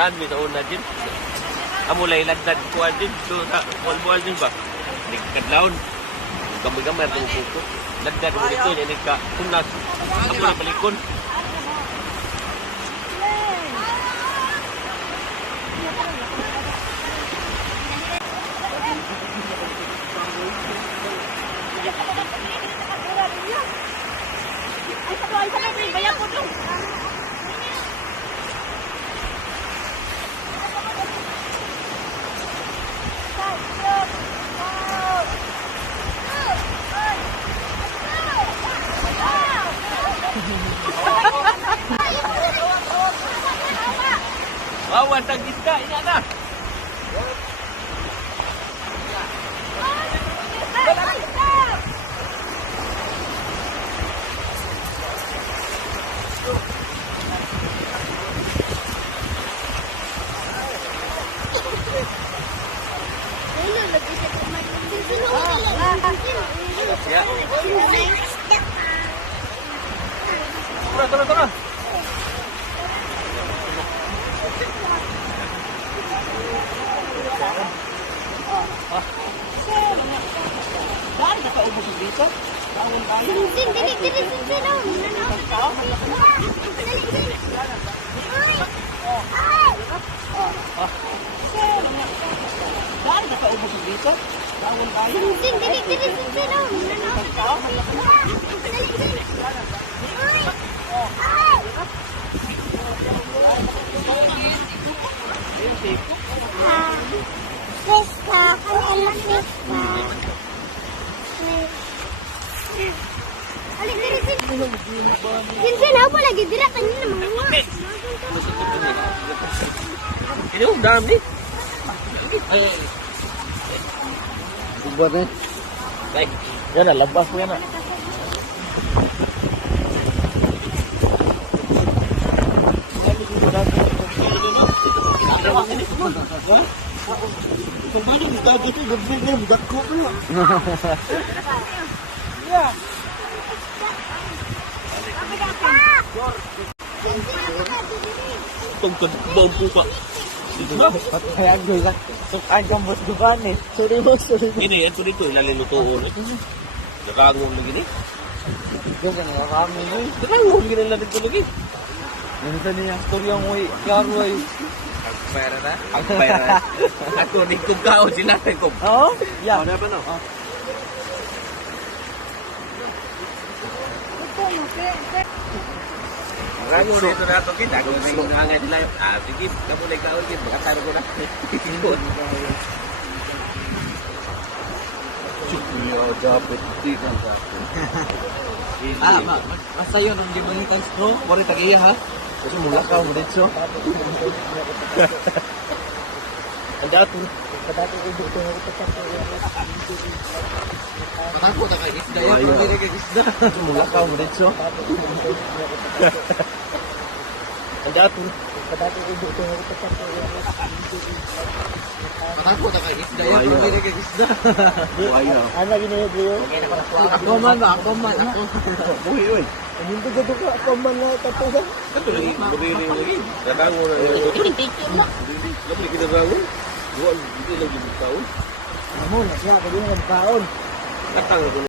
Dan bitaon na din. Amulay lagdad ko din do sa wall din ba. Kadlawon. Gamay-gamay ang kuko. Lagdad mo dito ni ka tunas. Ako na palikon. Wawan tag isda ini ada. Ya. Turun. Dari ka ubos dito? Kaon kayo. Dili daw. Dari ka ubos dito? Kaon kayo. Dili daw. Besta, kan enak Alik diri sin. Sin ako lagi dira kanina mga. Ini dalam ni. Buat ni. Baik. Yan na, labas ko yan na. Tungkol bom buka. Kaya gue lah. Sukaan kang bos dukan eh. Sorry bos, sorry. Ini ito dito ilalilutuon. Nakaangon lagi ni. Yung kan rami mo. Nakaangon lagi nila dito lagi. Ganito niya. Storya mo eh. Klaro eh. Pera na? Ang pera. Ako ni kung kao sila ko. Oo? Yeah. Ano ba no? Rango dito na ito kita. Kung may nangangay nila. Sige, kamu na ikaw. Makataro ko na. Ikot. Yo, dapat di kan masa yun ang di balikan no? Wari tagiya ha? Kasi mula ka mo dito. Ang dato. Patako na kay isda yan. Pwede kay isda. Mula ka mo dito. Ang dato. Patako na kay isda yan. Pwede kay isda. Buhayo. Ano ginaya bro? Ako man ba? Ako man. Ako. Buhay oy. Hindi ko dito ako man na tapusan. Ito lagi. Bumili lagi. Nakaangon na. Labi kita rangon. Buwan. Hindi lagi bitaw. Amo na siya. Pwede na kaon. Katang ko